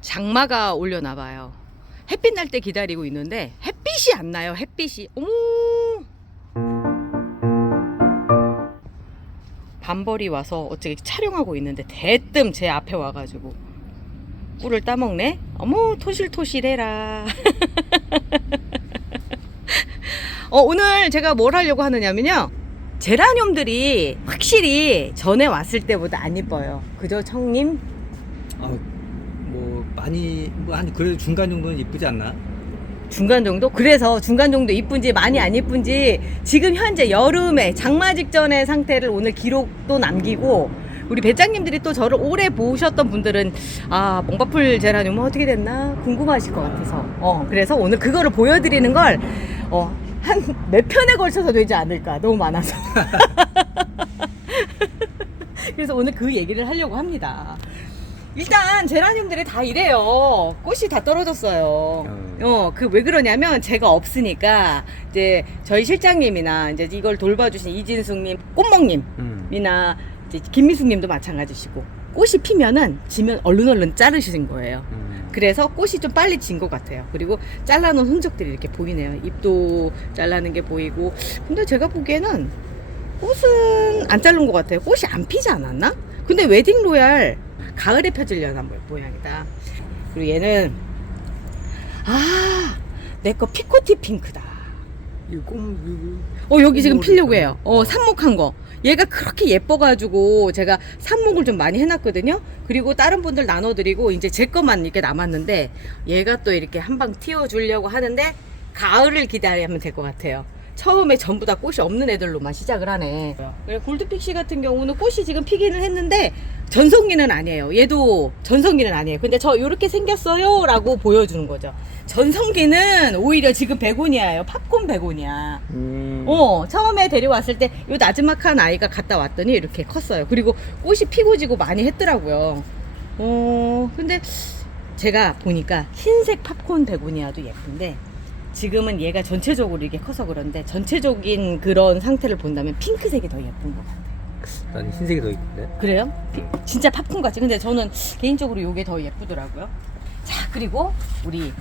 장마가 올려나 봐요. 햇빛 날 때 기다리고 있는데 햇빛이 안 나요. 햇빛이. 어머. 밤벌이 와서 어떻게 촬영하고 있는데 대뜸 제 앞에 와가지고 꿀을 따먹네. 어머, 토실토실해라. 오늘 제가 뭘 하려고 하느냐면요, 제라늄들이 확실히 전에 왔을 때보다 안 이뻐요. 그죠, 청님? 뭐 많이 뭐 한 그래도 중간 정도는 이쁘지 않나? 중간 정도? 그래서 중간 정도 이쁜지 많이 안 이쁜지 지금 현재 여름에 장마 직전의 상태를 오늘 기록도 남기고, 우리 배짱님들이 또 저를 오래 보셨던 분들은 몽바풀 제라늄은 어떻게 됐나 궁금하실 것 같아서 그래서 오늘 그거를 보여드리는 걸 한 몇 편에 걸쳐서 되지 않을까, 너무 많아서. 그래서 오늘 그 얘기를 하려고 합니다. 일단 제라늄들이 다 이래요. 꽃이 다 떨어졌어요. 그 왜 그러냐면 제가 없으니까 이제 저희 실장님이나 이제 이걸 돌봐주신 이진숙님, 꽃먹님이나 이제 김미숙님도 마찬가지시고, 꽃이 피면은 지면 얼른 자르시는 거예요. 그래서 꽃이 좀 빨리 진 것 같아요. 그리고 잘라놓은 흔적들이 이렇게 보이네요. 잎도 잘라는 게 보이고. 근데 제가 보기에는 꽃은 안 자른 것 같아요. 꽃이 안 피지 않았나? 근데 웨딩 로얄 가을에 펴지려나 모양이다. 그리고 얘는 내 거 피코티 핑크다. 여기 지금 피려고 해요. 삽목한 거. 얘가 그렇게 예뻐가지고 제가 삽목을 좀 많이 해놨거든요. 그리고 다른 분들 나눠드리고 이제 제 것만 이렇게 남았는데, 얘가 또 이렇게 한 방 틔워주려고 하는데 가을을 기다리면 될 것 같아요. 처음에 전부 다 꽃이 없는 애들로만 시작을 하네. 골드픽시 같은 경우는 꽃이 지금 피기는 했는데 전성기는 아니에요. 얘도 전성기는 아니에요. 근데 저 이렇게 생겼어요 라고 보여주는 거죠. 전성기는 오히려 지금 베고니아예요. 팝콘 베고니아. 처음에 데려왔을 때 요 나지막한 아이가 갔다 왔더니 이렇게 컸어요. 그리고 꽃이 피고 지고 많이 했더라고요. 근데 제가 보니까 흰색 팝콘 베고니아도 예쁜데, 지금은 얘가 전체적으로 이렇게 커서 그런데 전체적인 그런 상태를 본다면 핑크색이 더 예쁜 것 같아요. 난 흰색이 더 이쁜데. 그래요? 진짜 팝콘 같지? 근데 저는 개인적으로 이게 더 예쁘더라고요. 자, 그리고 우리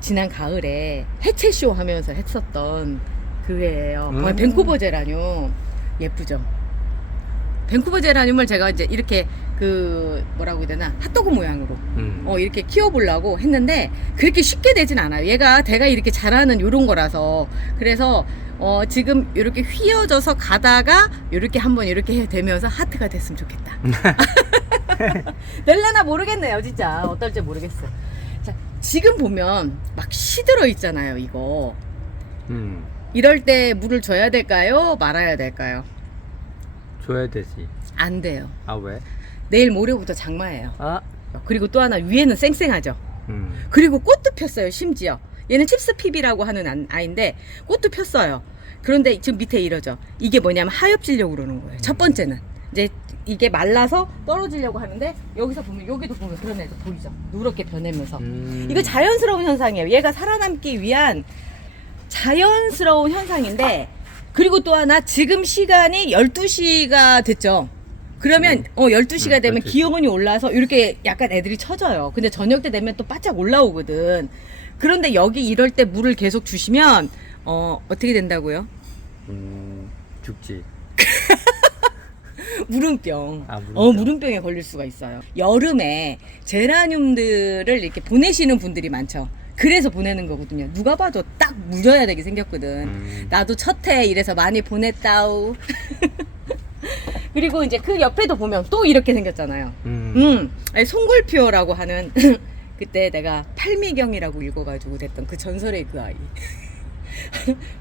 지난 가을에 해체쇼 하면서 했었던 그애예요. 밴쿠버 제라늄. 예쁘죠? 밴쿠버 제라늄을 제가 이제 이렇게 뭐라고 해야 되나, 핫도그 모양으로 이렇게 키워보려고 했는데 그렇게 쉽게 되진 않아요. 얘가 대가 이렇게 자라는 요런 거라서. 그래서 지금 이렇게 휘어져서 가다가 이렇게 한번 이렇게 되면서 하트가 됐으면 좋겠다. 될라나 모르겠네요. 진짜 어떨지 모르겠어요. 자, 지금 보면 막 시들어 있잖아요, 이거. 이럴 때 물을 줘야 될까요? 말아야 될까요? 줘야 되지. 안 돼요. 왜? 내일 모레부터 장마예요. 그리고 또 하나, 위에는 쌩쌩하죠. 그리고 꽃도 폈어요. 심지어 얘는 칩스피비라고 하는 아이인데 꽃도 폈어요. 그런데 지금 밑에 이러죠. 이게 뭐냐면 하엽지려고 그러는 거예요. 첫 번째는 이제 이게 말라서 떨어지려고 하는데, 여기서 보면, 여기도 보면 그런 애도 보이죠. 누렇게 변하면서. 이거 자연스러운 현상이에요. 얘가 살아남기 위한 자연스러운 현상인데, 그리고 또 하나, 지금 시간이 12시가 됐죠. 그러면 12시가 되면 기온이 올라서 이렇게 약간 애들이 처져요. 근데 저녁 때 되면 또 바짝 올라오거든. 그런데 여기 이럴 때 물을 계속 주시면 어떻게 된다고요? 죽지. 무름병. 무름병. 무름병에 걸릴 수가 있어요. 여름에 제라늄들을 이렇게 보내시는 분들이 많죠. 그래서 보내는 거거든요. 누가 봐도 딱 물려야 되게 생겼거든. 나도 첫 해 이래서 많이 보냈다우. 그리고 이제 그 옆에도 보면 또 이렇게 생겼잖아요. 송골피어라고 하는 그때 내가 팔미경이라고 읽어가지고 됐던 그 전설의 그 아이.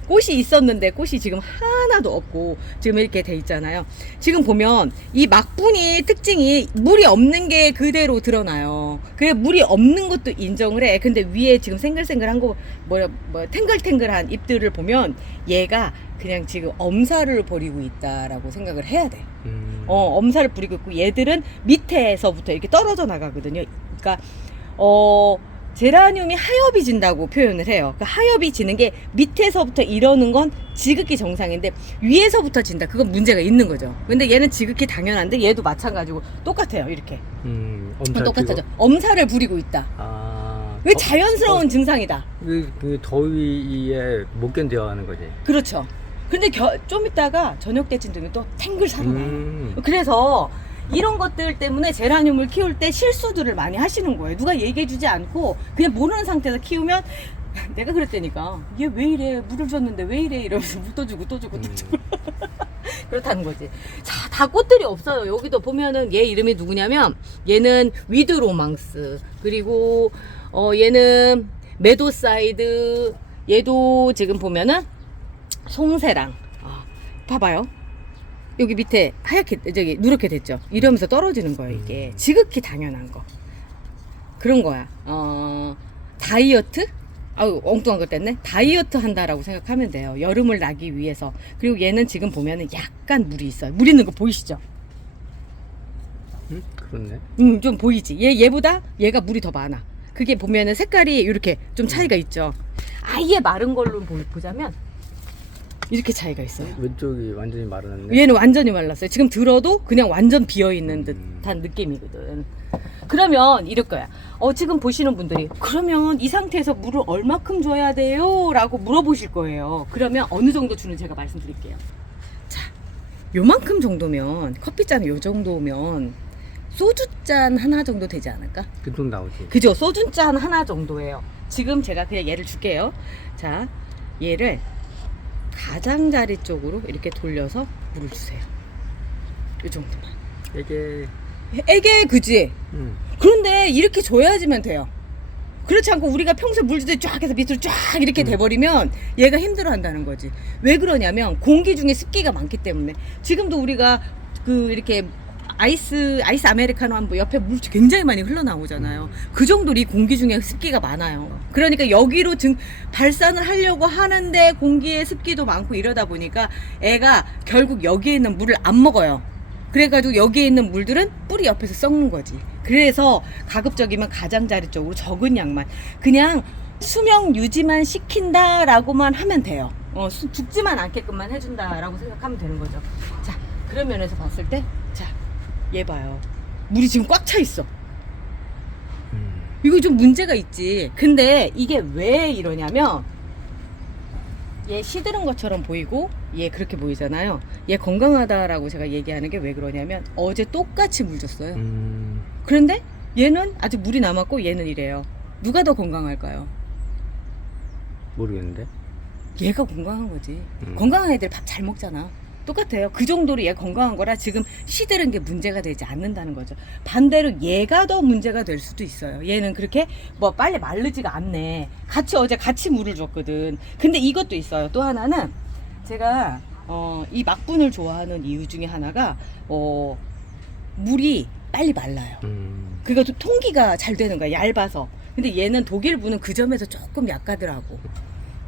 꽃이 있었는데 꽃이 지금 하나도 없고 지금 이렇게 돼 있잖아요. 지금 보면 이 막분이 특징이 물이 없는 게 그대로 드러나요. 그래, 물이 없는 것도 인정을 해. 근데 위에 지금 생글생글한 거, 탱글탱글한 잎들을 보면 얘가 그냥 지금 엄살을 벌이고 있다라고 생각을 해야 돼. 엄살을 부리고 있고, 얘들은 밑에서부터 이렇게 떨어져 나가거든요. 그러니까 제라늄이 하엽이 진다고 표현을 해요. 그 하엽이 지는 게 밑에서부터 이러는 건 지극히 정상인데 위에서부터 진다. 그건 문제가 있는 거죠. 근데 얘는 지극히 당연한데 얘도 마찬가지고 똑같아요. 이렇게. 엄살 똑같죠. 피고. 엄살을 부리고 있다. 왜 자연스러운 증상이다. 그 더위에 못 견뎌하는 거지. 그렇죠. 근데 좀 있다가 저녁 때쯤 되면 또 탱글 살아나요. 음. 그래서 이런 것들 때문에 제라늄을 키울 때 실수들을 많이 하시는 거예요. 누가 얘기해주지 않고 그냥 모르는 상태에서 키우면 내가 그랬다니까 얘 왜 이래 물을 줬는데 왜 이래 이러면서 물 떠주고 또 주고 또 주고 그렇다는 거지. 자, 다 꽃들이 없어요. 여기도 보면은 얘 이름이 누구냐면 얘는 위드 로망스, 그리고 얘는 메도사이드, 얘도 지금 보면은 송새랑. 봐봐요. 여기 밑에 하얗게 저기 누렇게 됐죠. 이러면서 떨어지는 거예요. 이게 지극히 당연한 거 그런 거야. 다이어트? 아유 엉뚱한 것 됐네. 다이어트 한다라고 생각하면 돼요. 여름을 나기 위해서. 그리고 얘는 지금 보면은 약간 물이 있어요. 물 있는 거 보이시죠? 그렇네. 좀 보이지. 얘보다 얘가 물이 더 많아. 그게 보면은 색깔이 이렇게 좀 차이가 있죠. 아예 마른 걸로 보자면 이렇게 차이가 있어요. 왼쪽이 완전히 마르네. 얘는 완전히 말랐어요. 지금 들어도 그냥 완전 비어있는 듯한 느낌이거든. 그러면 이럴 거야. 지금 보시는 분들이 그러면 이 상태에서 물을 얼마큼 줘야 돼요? 라고 물어보실 거예요. 그러면 어느 정도 주는 제가 말씀드릴게요. 자, 요만큼 정도면 커피잔 요 정도면 소주잔 하나 정도 되지 않을까? 그 정도 나오지. 그죠? 소주잔 하나 정도예요. 지금 제가 그냥 얘를 줄게요. 자, 얘를 가장자리 쪽으로 이렇게 돌려서 물을 주세요. 이 정도만. 이게 애게 그지? 그런데 이렇게 줘야지만 돼요. 그렇지 않고 우리가 평소에 물 줄 때 쫙 해서 밑으로 쫙 이렇게 돼버리면 얘가 힘들어 한다는 거지. 왜 그러냐면 공기 중에 습기가 많기 때문에. 지금도 우리가 이렇게 아이스 아메리카노 한번 옆에 물 굉장히 많이 흘러나오잖아요. 그 정도로 이 공기 중에 습기가 많아요. 그러니까 여기로 발산을 하려고 하는데 공기에 습기도 많고 이러다 보니까 애가 결국 여기에 있는 물을 안 먹어요. 그래가지고 여기에 있는 물들은 뿌리 옆에서 썩는 거지. 그래서 가급적이면 가장자리 쪽으로 적은 양만, 그냥 수명 유지만 시킨다라고만 하면 돼요. 죽지만 않게끔만 해준다라고 생각하면 되는 거죠. 자, 그런 면에서 봤을 때, 자, 얘 봐요. 물이 지금 꽉 차 있어. 이거 좀 문제가 있지. 근데 이게 왜 이러냐면 얘 시드른 것처럼 보이고 얘 그렇게 보이잖아요. 얘 건강하다라고 제가 얘기하는 게 왜 그러냐면 어제 똑같이 물 줬어요. 그런데 얘는 아직 물이 남았고 얘는 이래요. 누가 더 건강할까요? 모르겠는데. 얘가 건강한 거지. 건강한 애들 밥 잘 먹잖아. 똑같아요. 그 정도로 얘가 건강한 거라 지금 시들은 게 문제가 되지 않는다는 거죠. 반대로 얘가 더 문제가 될 수도 있어요. 얘는 그렇게 뭐 빨리 마르지가 않네. 어제 같이 물을 줬거든. 근데 이것도 있어요. 또 하나는 제가 이 막분을 좋아하는 이유 중에 하나가 물이 빨리 말라요. 그것도 통기가 잘 되는 거야. 얇아서. 근데 얘는 독일분은 그 점에서 조금 약하더라고.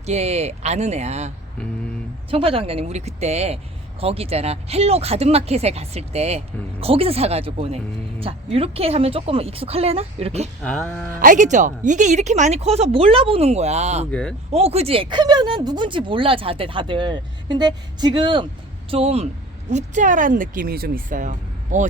얘 아는 애야. 청파장장님 우리 그때 거기 있잖아, 헬로 가든마켓에 갔을 때 거기서 사가지고 오네. 자, 이렇게 하면 조금 익숙할래나? 이렇게? 알겠죠? 이게 이렇게 많이 커서 몰라보는 거야. 그게? 그지? 크면은 누군지 몰라 다들. 근데 지금 좀 우짜란 느낌이 좀 있어요.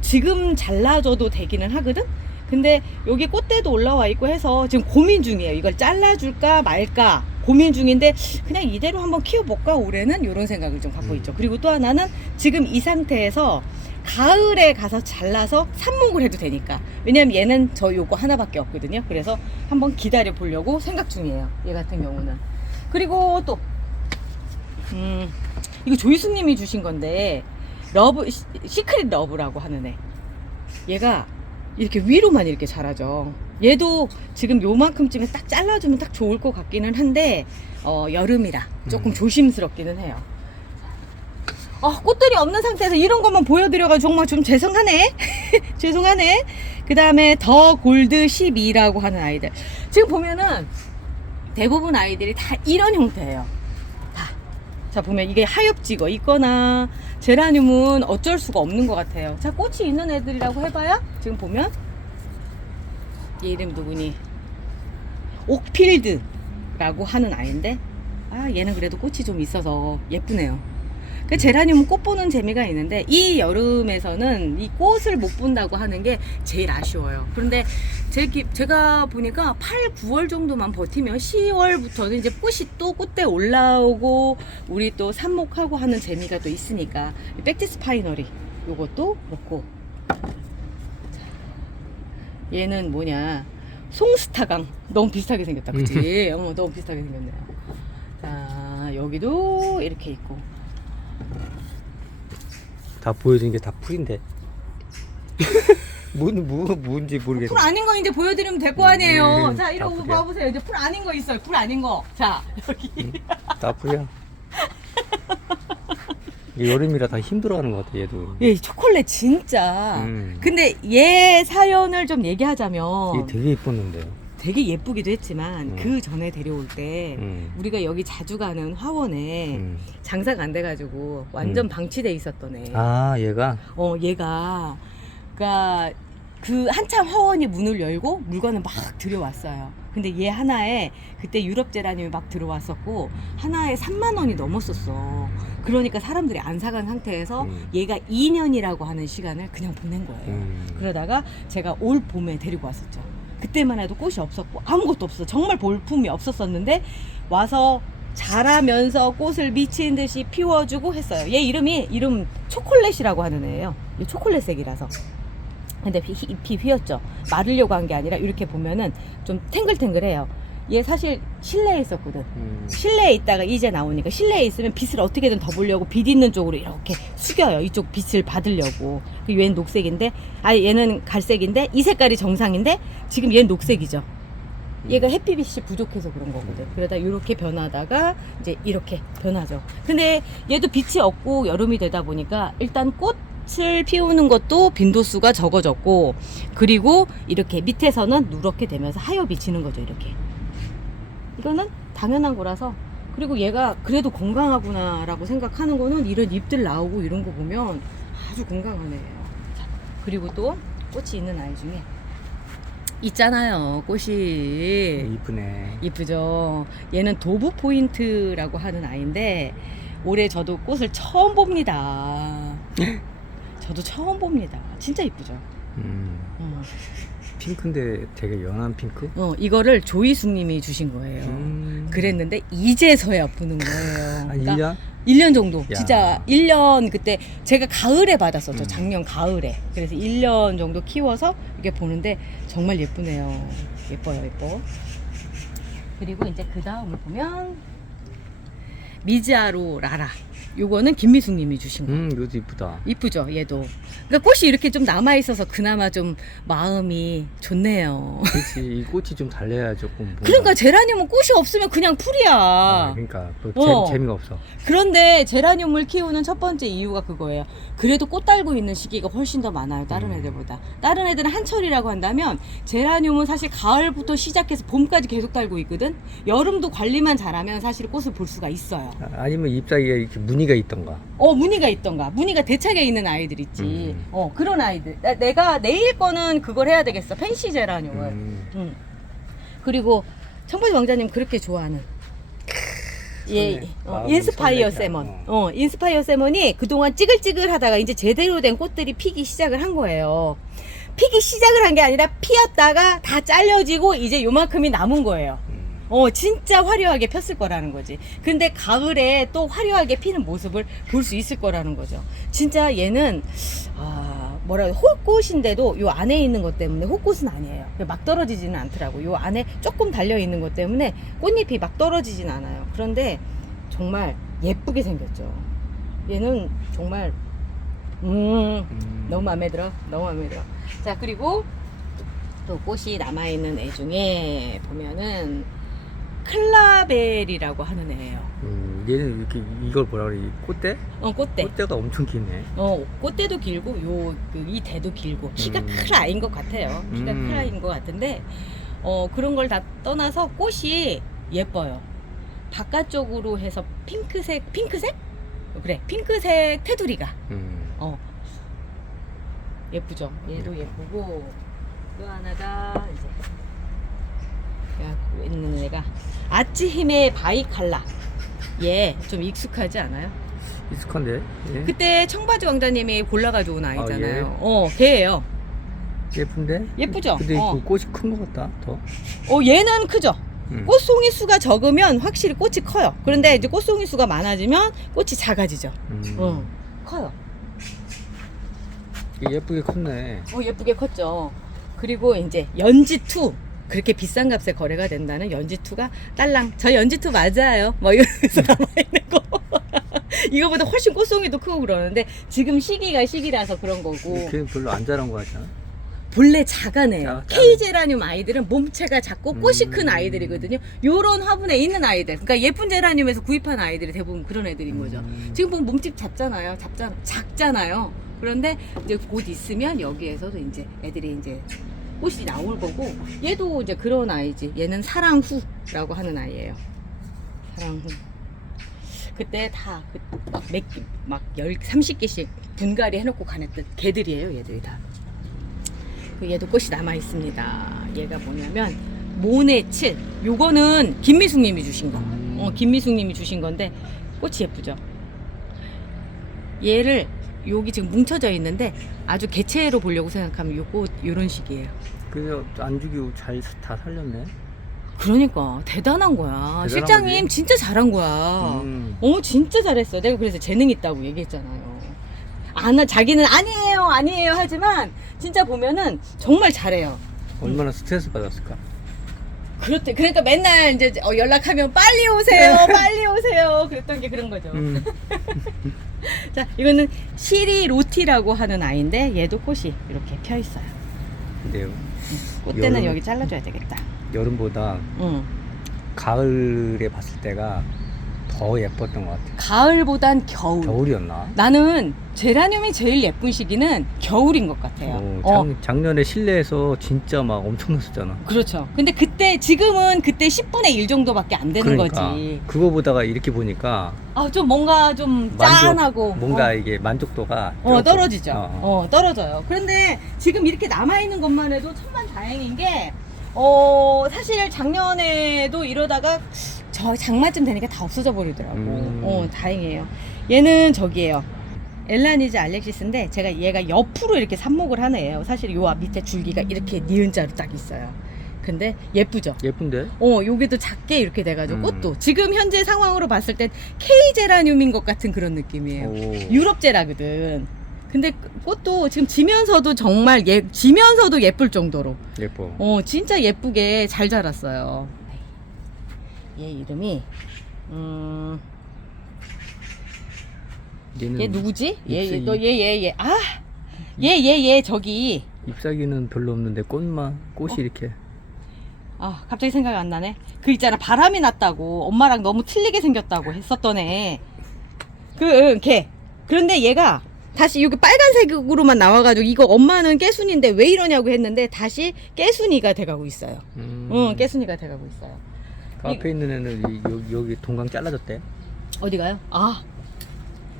지금 잘라줘도 되기는 하거든? 근데 여기 꽃대도 올라와 있고 해서 지금 고민 중이에요. 이걸 잘라줄까 말까 고민 중인데 그냥 이대로 한번 키워볼까 올해는, 이런 생각을 좀 갖고 있죠. 그리고 또 하나는 지금 이 상태에서 가을에 가서 잘라서 삽목을 해도 되니까. 왜냐면 얘는 저 요거 하나밖에 없거든요. 그래서 한번 기다려 보려고 생각 중이에요, 얘 같은 경우는. 그리고 또 이거 조이수님이 주신 건데 시크릿 러브라고 하는 애. 얘가 이렇게 위로만 이렇게 자라죠. 얘도 지금 요만큼쯤에 딱 잘라주면 딱 좋을 것 같기는 한데 여름이라 조금 조심스럽기는 해요. 꽃들이 없는 상태에서 이런 것만 보여드려가지고 정말 좀 죄송하네. 죄송하네. 그 다음에 더 골드 12라고 하는 아이들. 지금 보면은 대부분 아이들이 다 이런 형태예요. 다. 자, 보면 이게 하엽지거 있거나 제라늄은 어쩔 수가 없는 것 같아요. 자, 꽃이 있는 애들이라고 해봐야 지금 보면 얘 이름 누구니? 옥필드라고 하는 아이인데 얘는 그래도 꽃이 좀 있어서 예쁘네요. 그 제라늄은 꽃 보는 재미가 있는데 이 여름에서는 이 꽃을 못 본다고 하는 게 제일 아쉬워요. 그런데 제가 보니까 8, 9월 정도만 버티면 10월부터는 이제 꽃이 또 꽃대 올라오고 우리 또 삽목하고 하는 재미가 또 있으니까 백티스 파이너리 요것도 그렇고, 얘는 뭐냐, 송스타강 너무 비슷하게 생겼다 그치? 너무 비슷하게 생겼네요. 자, 여기도 이렇게 있고. 다 보여준 게 다 풀인데. 뭔지 모르겠네. 풀 아닌 거 이제 보여드리면 될 거 아니에요. 자, 다 이러고 풀이야. 봐보세요. 이제 풀 아닌 거 있어요. 풀 아닌 거. 자, 여기. 다 풀이야. 이게 여름이라 다 힘들어하는 것 같아 얘도. 예, 초콜릿 진짜. 근데 얘 사연을 좀 얘기하자면 이게 되게 이뻤는데. 되게 예쁘기도 했지만 그 전에 데려올 때 우리가 여기 자주 가는 화원에 장사가 안 돼가지고 완전 방치돼 있었던 애. 아 얘가. 얘가 그러니까 그 한참 화원이 문을 열고 물건을 막 들여왔어요. 근데 얘 하나에 그때 유럽 제라늄이 막 들어왔었고 하나에 3만 원이 넘었었어. 그러니까 사람들이 안 사간 상태에서 얘가 2년이라고 하는 시간을 그냥 보낸 거예요. 그러다가 제가 올 봄에 데리고 왔었죠. 그때만 해도 꽃이 없었고 아무것도 없어. 정말 볼품이 없었었는데 와서 자라면서 꽃을 미친 듯이 피워주고 했어요. 얘 이름 초콜릿이라고 하는 애예요. 이 초콜릿색이라서. 근데 잎이 휘었죠. 마르려고 한 게 아니라 이렇게 보면은 좀 탱글탱글해요. 얘 사실 실내에 있었거든. 실내에 있다가 이제 나오니까 실내에 있으면 빛을 어떻게든 더 보려고 빛 있는 쪽으로 이렇게 숙여요. 이쪽 빛을 받으려고. 얘는 녹색인데, 얘는 갈색인데 이 색깔이 정상인데 지금 얘는 녹색이죠. 얘가 햇빛이 부족해서 그런 거거든. 그러다 이렇게 변하다가 이제 이렇게 변하죠. 근데 얘도 빛이 없고 여름이 되다 보니까 일단 꽃을 피우는 것도 빈도수가 적어졌고, 그리고 이렇게 밑에서는 누렇게 되면서 하엽이 지는 거죠. 이렇게. 이거는 당연한 거라서. 그리고 얘가 그래도 건강하구나 라고 생각하는 거는 이런 잎들 나오고 이런 거 보면 아주 건강하네요. 자, 그리고 또 꽃이 있는 아이 중에 있잖아요. 꽃이 이쁘네. 이쁘죠. 얘는 도브 포인트라고 하는 아이인데 올해 저도 꽃을 처음 봅니다. 저도 처음 봅니다. 진짜 이쁘죠. 핑크인데 되게 연한 핑크? 이거를 조이숙님이 주신 거예요. 그랬는데 이제서야 보는 거예요. 한 그러니까 1년? 1년 정도. 야. 진짜 1년 그때 제가 가을에 받았었죠. 작년 가을에. 그래서 1년 정도 키워서 이게 보는데 정말 예쁘네요. 예뻐요, 예뻐. 그리고 이제 그 다음을 보면 미즈아로 라라. 요거는 김미숙님이 주신 거. 이것도 이쁘다. 이쁘죠, 얘도. 그러니까 꽃이 이렇게 좀 남아 있어서 그나마 좀 마음이 좋네요. 그렇지. 이 꽃이 좀 달려야 조금. 뭔가- 그러니까 제라늄은 꽃이 없으면 그냥 풀이야. 그러니까 재미가 없어. 그런데 제라늄을 키우는 첫 번째 이유가 그거예요. 그래도 꽃 달고 있는 시기가 훨씬 더 많아요, 다른 애들보다. 다른 애들은 한철이라고 한다면 제라늄은 사실 가을부터 시작해서 봄까지 계속 달고 있거든. 여름도 관리만 잘하면 사실 꽃을 볼 수가 있어요. 아니면 잎사귀에 이렇게 무늬가 있던가. 무늬가 있던가. 무늬가 대차게 있는 아이들 있지. 그런 아이들. 내가 내일 거는 그걸 해야 되겠어. 펜시 제라늄을. 그리고 청바지 왕자님 그렇게 좋아하는 마음이 인스파이어 설레다. 세먼. 인스파이어 세먼이 그동안 찌글찌글 하다가 이제 제대로 된 꽃들이 피기 시작을 한 거예요. 피기 시작을 한 게 아니라 피었다가 다 잘려지고 이제 요만큼이 남은 거예요. 진짜 화려하게 폈을 거라는 거지. 근데 가을에 또 화려하게 피는 모습을 볼 수 있을 거라는 거죠. 진짜 얘는 홀꽃인데도 요 안에 있는 것 때문에 홀꽃은 아니에요. 막 떨어지지는 않더라고. 요 안에 조금 달려 있는 것 때문에 꽃잎이 막 떨어지진 않아요. 그런데 정말 예쁘게 생겼죠. 얘는 정말 너무 마음에 들어. 너무 마음에 들어. 자, 그리고 또 꽃이 남아있는 애 중에 보면은 클라벨이라고 하는 애예요. 얘는 이렇게 이걸 뭐라 그래? 꽃대? 꽃대. 꽃대가 엄청 기네. 꽃대도 길고 이 대도 길고 키가 큰 아이인 것 같아요. 키가 큰 아이인 것 같은데 그런 걸 다 떠나서 꽃이 예뻐요. 바깥쪽으로 해서 핑크색? 그래, 핑크색 테두리가 예쁘죠. 얘도 예쁘고 또 하나가 이제 아치히메 바이칼라. 얘 좀 익숙하지 않아요? 익숙한데. 예. 그때 청바지 왕자님이 골라가지고 온 아이잖아요. 예. 걔예요. 예쁜데? 예쁘죠? 근데 그 꽃이 큰 것 같다. 더. 얘는 크죠? 음. 꽃송이 수가 적으면 확실히 꽃이 커요. 그런데 이제 꽃송이 수가 많아지면 꽃이 작아지죠. 커요. 예쁘게 컸네. 예쁘게 컸죠. 그리고 이제 연지2. 그렇게 비싼 값에 거래가 된다는 연지2가 딸랑 저 연지2 맞아요. 뭐 이러면서 남아있는 거. 이거보다 훨씬 꽃송이도 크고 그러는데 지금 시기가 시기라서 그런 거고. 걔 별로 안 자란 거 같잖아. 본래 작아네요. 작아. K제라늄 아이들은 몸체가 작고 꽃이 큰 아이들이거든요. 요런 화분에 있는 아이들. 그러니까 예쁜 제라늄에서 구입한 아이들이 대부분 그런 애들인 거죠. 지금 보면 몸집 작잖아요. 작잖아요. 그런데 이제 곧 있으면 여기에서도 이제 애들이 이제 꽃이 나올 거고, 얘도 이제 그런 아이지. 얘는 사랑후라고 하는 아이예요. 사랑후. 그때 막 30개씩 분갈이 해놓고 가냈던 개들이에요. 얘들이 다. 얘도 꽃이 남아 있습니다. 얘가 뭐냐면 모네7. 요거는 김미숙님이 주신 거. 김미숙님이 주신 건데 꽃이 예쁘죠. 얘를 여기 지금 뭉쳐져 있는데 아주 개체로 보려고 생각하면 요거 요런 식이에요. 그래서 안 죽이고 잘 다 살렸네. 그러니까 대단한 거야. 대단한 실장님 거지. 진짜 잘한 거야. 진짜 잘했어. 내가 그래서 재능 있다고 얘기했잖아요. 자기는 아니에요 하지만 진짜 보면은 정말 잘해요. 얼마나 스트레스 받았을까? 그러니까 맨날 이제 연락하면 빨리 오세요, 빨리 오세요. 그랬던 게 그런 거죠. 자, 이거는 시리로티라고 하는 아이인데 얘도 꽃이 이렇게 펴 있어요. 근데요. 꽃대는 여기 잘라줘야 되겠다. 여름보다 가을에 봤을 때가 더 예뻤던 것 같아. 가을보단 겨울. 겨울이었나? 나는 제라늄이 제일 예쁜 시기는 겨울인 것 같아요. 작년에 실내에서 진짜 막 엄청났었잖아. 그렇죠. 근데 지금은 그때 10분의 1 정도밖에 안 되는 거지. 그거보다가 이렇게 보니까 좀 뭔가 좀 짠하고 뭔가 이게 만족도가 떨어지죠. 떨어져요. 그런데 지금 이렇게 남아있는 것만 해도 천만다행인 게 사실 작년에도 이러다가 저 장마쯤 되니까 다 없어져 버리더라고. 다행이에요. 얘는 저기예요. 엘라니즈 알렉시스인데 제가 얘가 옆으로 이렇게 삽목을 하는 애예요. 사실 요 밑에 줄기가 이렇게 니은자로 딱 있어요. 근데 예쁘죠? 예쁜데? 여기도 작게 이렇게 돼가지고 꽃도 지금 현재 상황으로 봤을 땐 K제라늄인 것 같은 그런 느낌이에요. 유럽제라거든. 근데 꽃도 지금 지면서도 정말 지면서도 예쁠 정도로 예뻐. 진짜 예쁘게 잘 자랐어요. 얘 이름이 얘 누구지? 얘 저기 잎사귀는 별로 없는데 꽃이 이렇게. 갑자기 생각이 안 나네. 그 있잖아, 바람이 났다고 엄마랑 너무 틀리게 생겼다고 했었던 애. 걔. 그런데 얘가 다시 여기 빨간색으로만 나와가지고 이거 엄마는 깨순인데 왜 이러냐고 했는데 다시 깨순이가 돼가고 있어요. 깨순이가 돼가고 있어요. 그 앞에 있는 애는 여기 동강 잘라졌대. 어디가요?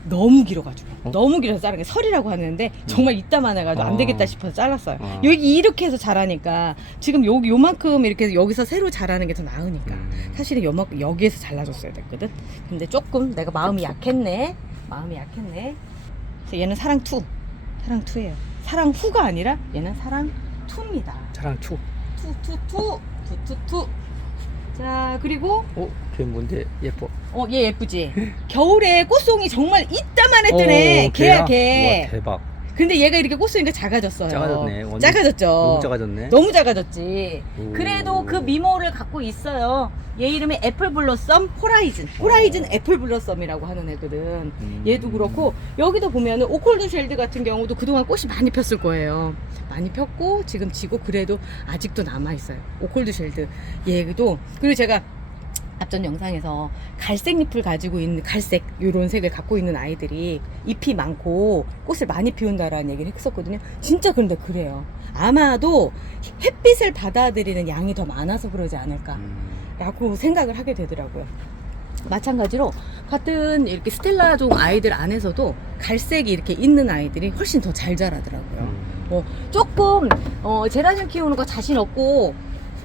너무 길어가지고 너무 길어서 자른 게 설이라고 하는데 정말 이따만 해가지고 안 되겠다 싶어서 잘랐어요. 여기 이렇게 해서 자라니까 지금 요만큼 이렇게 여기서 새로 자라는 게 더 나으니까 사실은 요만큼 여기에서 잘라줬어야 됐거든. 근데 조금 내가 마음이 약했네. 그래서 얘는 사랑투예요. 사랑후가 아니라 얘는 사랑투입니다. 사랑투. 투. 자, 그리고 걔 뭔데 예뻐. 얘 예쁘지. 겨울에 꽃송이 정말 이따만 했더네. 걔야 걔. 와, 대박. 근데 얘가 이렇게 꽃송이가 작아졌어요. 작아졌네. 작아졌죠. 너무 작아졌네. 너무 작아졌지. 오. 그래도 그 미모를 갖고 있어요. 얘 이름이 애플블러썸 호라이즌 애플블러썸이라고 하는 애거든. 얘도 그렇고 여기도 보면은 오콜드 쉘드 같은 경우도 그동안 꽃이 많이 폈을 거예요. 많이 폈고 지금 지고 그래도 아직도 남아 있어요. 오콜드 쉘드 얘도. 그리고 제가 앞전 영상에서 갈색 잎을 가지고 있는 갈색 요런 색을 갖고 있는 아이들이 잎이 많고 꽃을 많이 피운다라는 얘기를 했었거든요. 진짜 그런데 그래요. 아마도 햇빛을 받아들이는 양이 더 많아서 그러지 않을까 라고 생각을 하게 되더라고요. 마찬가지로 같은 이렇게 스텔라종 아이들 안에서도 갈색이 이렇게 있는 아이들이 훨씬 더 잘 자라더라고요. 조금 제라늄 키우는 거 자신 없고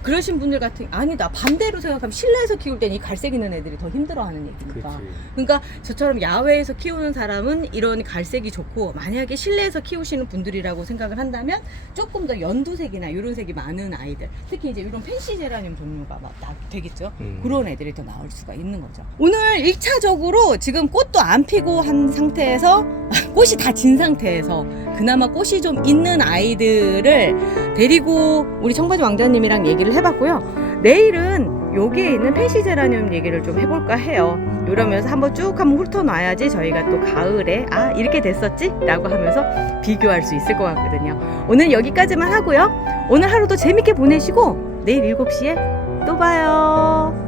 그러신 분들 같은 아니다 반대로 생각하면 실내에서 키울 때는 이 갈색 있는 애들이 더 힘들어하는 얘기니까. 그렇지. 그러니까 저처럼 야외에서 키우는 사람은 이런 갈색이 좋고, 만약에 실내에서 키우시는 분들이라고 생각을 한다면 조금 더 연두색이나 이런 색이 많은 아이들, 특히 이제 이런 펜시 제라늄 종류가 막 되겠죠. 그런 애들이 더 나올 수가 있는 거죠. 오늘 1차적으로 지금 꽃도 안 피고 한 상태에서 꽃이 다 진 상태에서 그나마 꽃이 좀 있는 아이들을 데리고 우리 청바지 왕자님이랑 얘기를 해봤고요. 내일은 여기에 있는 펜시 제라늄 얘기를 좀 해볼까 해요. 이러면서 한번 쭉 한번 훑어놔야지 저희가 또 가을에 아 이렇게 됐었지? 라고 하면서 비교할 수 있을 것 같거든요. 오늘 여기까지만 하고요. 오늘 하루도 재밌게 보내시고 내일 7시에 또 봐요.